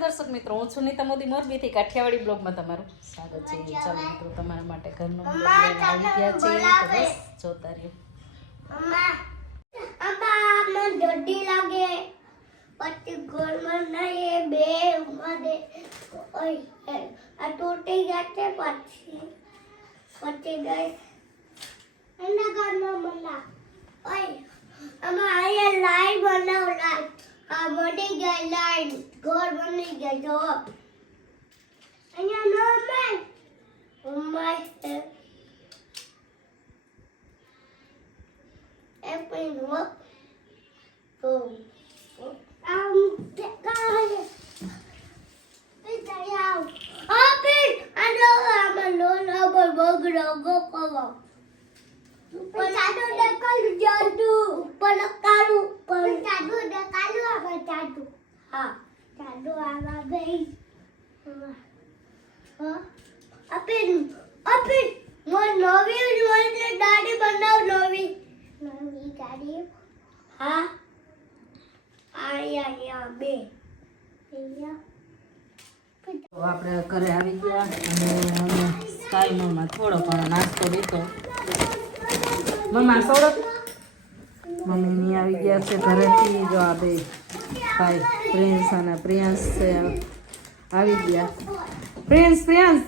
દર્શક મિત્રો, હું છું નીતા મોદી. મોરબીથી કાઠિયાવાડી બ્લોગમાં તમારું સ્વાગત છે. ચાલો મિત્રો, તમારા માટે ઘરનો બ્લોગ આવી ગયા છે તો બસ, જોતા રહ્યો. દોઢી લાગે. પછી ગોળમાં નહીં બે ઉમાદે ઓય આ તૂટી ગયા છે પછી. પછી ગઈ એના ઘરમાં મના ઓય અહીંયા લાઈન બનાવ લાઈન આ બની ગઈ લાઈન ઘર બની ગઈ જો અહીંયા નો ઉમાય. Um. Pizza out. Open! I know I'm a low number burger. Go cover. પચાડું ડકાલું ઉપર ઉપર પચાડું ડકાલું આમાં જાદુ હા જાદુ આમાં ગઈ હા અપિન અપિન મોર નવી જોઈને ગાડી બનાવ નવી. નવી ગાડી હા? આયા યા બે. આપણે ઘરે આવી ગયા અને અમે થોડો ઘણો નાસ્તો લીધો. મમ્મા સૌરભ મમ્મીની આવી ગયા છે ઘરેથી. જો આ બે ભાઈ પ્રિન્સ અને પ્રિયાંશ છે આવી ગયા. પ્રિન્સ પ્રિન્સ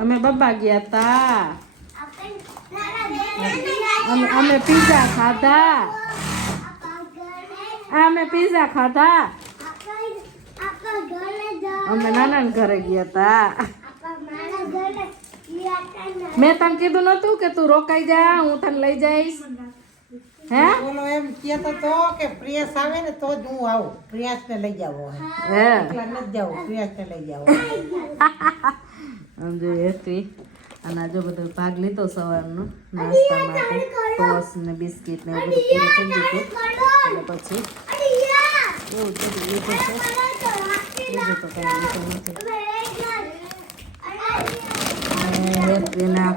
અમે બબ્બા ગયા તા. અમે પીઝા ખાધા. અમે પીઝા ખાધા. અમે નાના ઘરે ગયા તા. મેં તને કીધું નતું કે તું રોકાઈ જા, હું તને લઈ જઈશ. હે? બોલો એમ કહેતો તો કે પ્રિયાસ આવે ને તો જ હું આવું. પ્રિયાસને લઈ જાવો હે? એકલા નથી જાવું પ્રિયાસને લઈ જાવો આમ જો હેતવી અને જો બધો ભાગ લીધો સવારનો નાસ્તા માટે ટોસ ને બિસ્કિટ ને એવું બધું પૂરું થઈ ગયું એટલે પછી? એવું બધું લીધું છે. બીજું તો કંઈ લીધું નથી.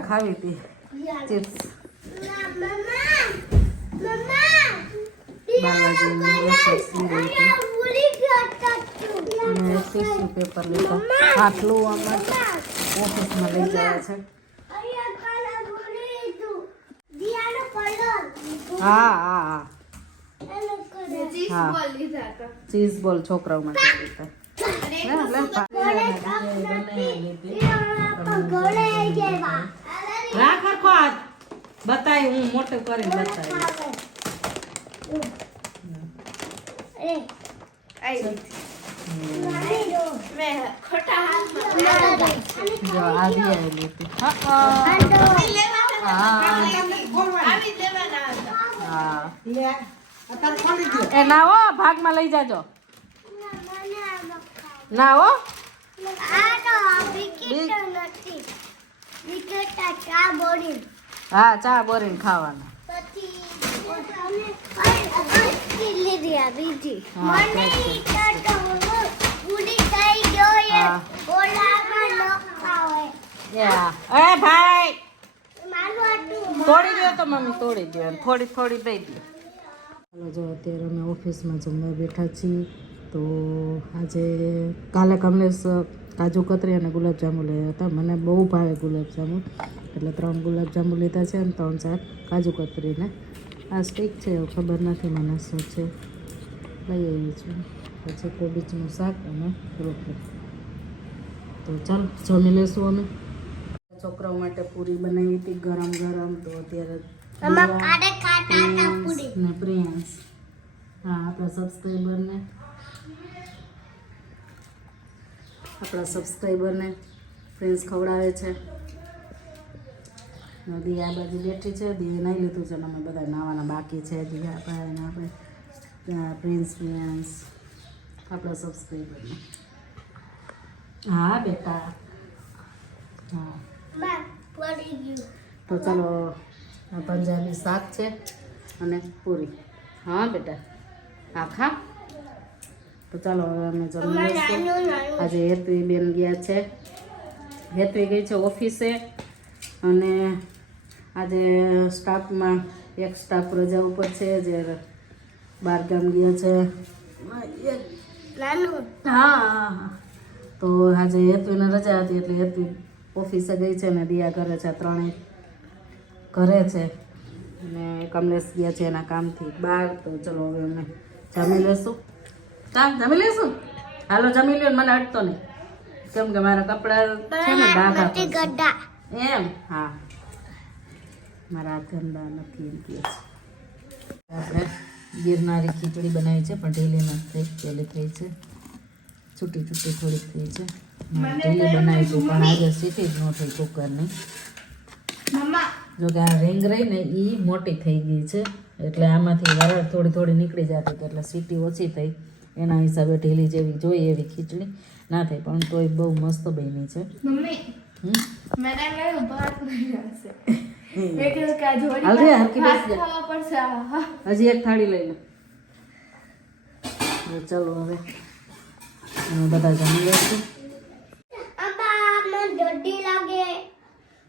ખાવી હતી. ચિપ્સ. બાલાજીની અને પેપર લીધા આટલું આમાં ઓફિસમાં લઈ જાય છે હા હા હા હા ચીઝ બોલ છોકરાઓ માટે. રાખ. બતાવી હું મોટું કરીને બતાવી એ ના હો ભાગમાં લઈ જાજો. ના હો હા ચા બોરીને ખાવાના. તોડી દો થોડી થોડી દઈ દો અત્યારે અમે ઓફિસમાં જમવા બેઠા છીએ, તો આજે કાલે કમલેશ, કાજુ કતરી અને ગુલાબજાંબુ લઈ હતા. મને બહુ ભાવે ગુલાબજાંબુ. એટલે ત્રણ ગુલાબજાંબુ લીધા છે અને ત્રણ ચાર કાજુ કતરીને. આ સ્ટીક છે એવું ખબર નથી મને શું છે. લઈ આવી છું પછી કોબીજનું શાક અને રોટલી. તો ચાલ જમી લેશું અમે. છોકરાઓ માટે પૂરી બનાવી હતી ગરમ ગરમ. તો અત્યારે ને પ્રિયાંશ હા આપણા સબસ્ક્રાઈબરને આપણા સબસ્ક્રાઈબરને ફ્રેન્ડ્સ ખવડાવે છે. દી આ બાજુ બેઠી છે દીએ નહીં લીધું છે અમે બધા નાવાના બાકી છે દી આપણે અને આપણે પ્રિન્સ પ્રિન્સ આપણા સબસ્ક્રાઈબરને હા બેટા. હા. તો ચાલો પંજાબી શાક છે અને પૂરી. હા બેટા. આ ખા. તો ચાલો હવે અમે જમી લઈશું. આજે હેતવી બેન ગયા છે. હેતવી ગઈ છે ઓફિસે અને આજે સ્ટાફમાં એક સ્ટાફ રજા ઉપર છે જે બહાર ગામ ગયા છે. હા તો આજે હેતુને રજા હતી એટલે હેતુ ઓફિસે ગઈ છે ને દિયા ઘરે છે ત્રણેય ઘરે છે. અને કમલેશ ગયા છે એના કામથી બહાર તો ચલો હવે અમે જમી લેશું. કામ જમી લેશું? હાલો જમી લ્યો મને અટતો નહીં. કેમ કે મારા કપડા છે ને ડાઘા એમ? હા. મારા હાથ ગંદા નથી એમ કહે છે. આપણે ગિરનારી ખીચડી બનાવી છે પણ ઢીલી નથી થઈ પેલી થઈ છે. છૂટી છૂટી થોડીક થઈ છે. ઢીલી બનાવી છું પણ આજે સીટી જ ન થઈ કુકરની જો કે આ રીંગ રહી ને એ મોટી થઈ ગઈ છે એટલે આમાંથી વરાળ થોડી થોડી નીકળી જતી હતી એટલે સીટી ઓછી થઈ. એના હિસાબે ઢીલી જેવી જોઈએ એવી ખીચડી. ના થઈ પણ તોય બહુ મસ્ત બની છે. મમ્મી હમ? મેં ભાત હજી એક થાળી લઈ લો. ચલો હવે. બધા જમી લઈશું.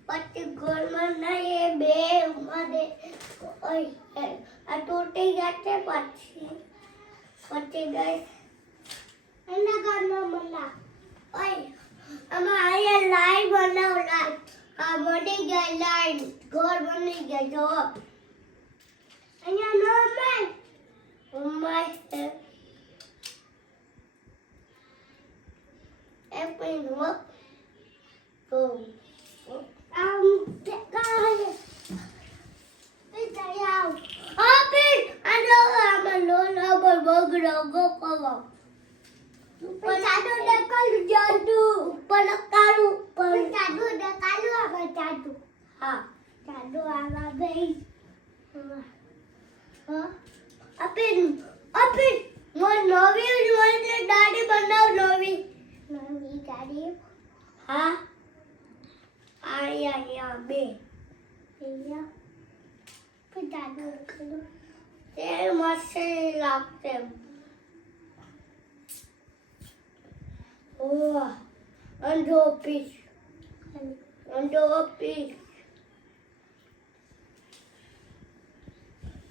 પછી ગોળમાં નહીં બે ઉમાદે આ તૂટી ગયા છે પછી. પછી ગઈ. એના ઘરમાં મલા ઓય આમાં અહીંયા લાઈ બનાવ લાઈન આ બની ગઈ લાઈન ઘર બની ગયા જો અહીંયા નો મેં ઉમાય look go. Um, guys. Please, I out. Open! અપિન અપિન મોર નવી જોઈને દાડી બનાવ નવી. નવી ગાડી હા. આયા યા બે. યા પચાડું કરો તે મસ્ત લાગશે. ઓ અંડો પીસ અંડો Under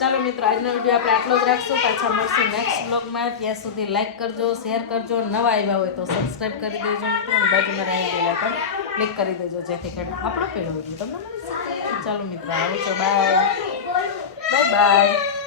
ચાલો મિત્રો, આજનો વીડિયો આપણે આટલો જ રાખશું. પાછા મળશું નેક્સ્ટ બ્લોગમાં ત્યાં સુધી લાઇક કરજો શેર કરજો. નવા આવ્યા હોય તો સબસ્ક્રાઈબ કરી દેજો. મિત્રો બાજુમાં રહેલા પણ ક્લિક કરી દેજો જેથી કરીને આપણો પહેલો વીડિયો તમને મળી શકે. ચાલો મિત્રો આવો છો બાય બાય બાય